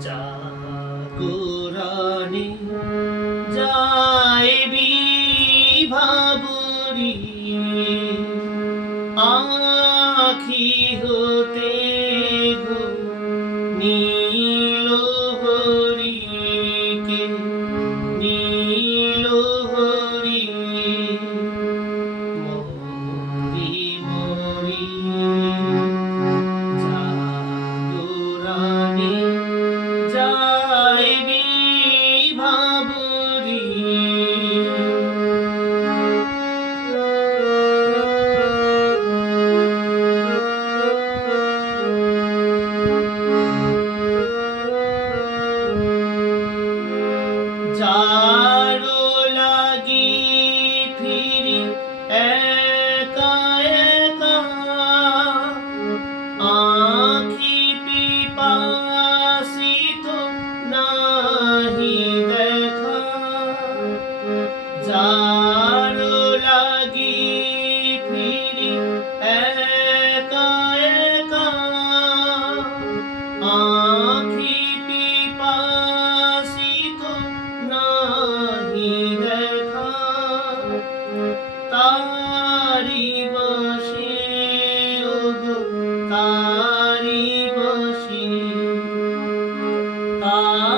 জাগরণে ভাবুরি আখি হতে নিয়ে 啥 তারি বসে তারি বসে তারি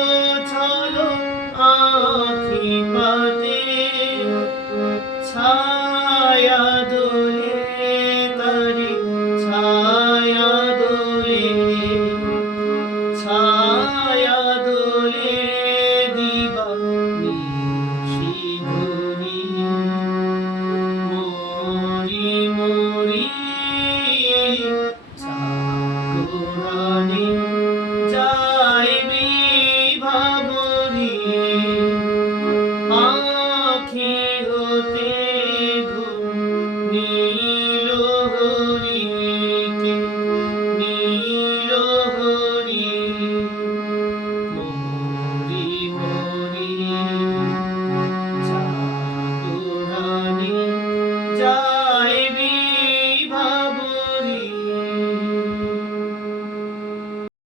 time.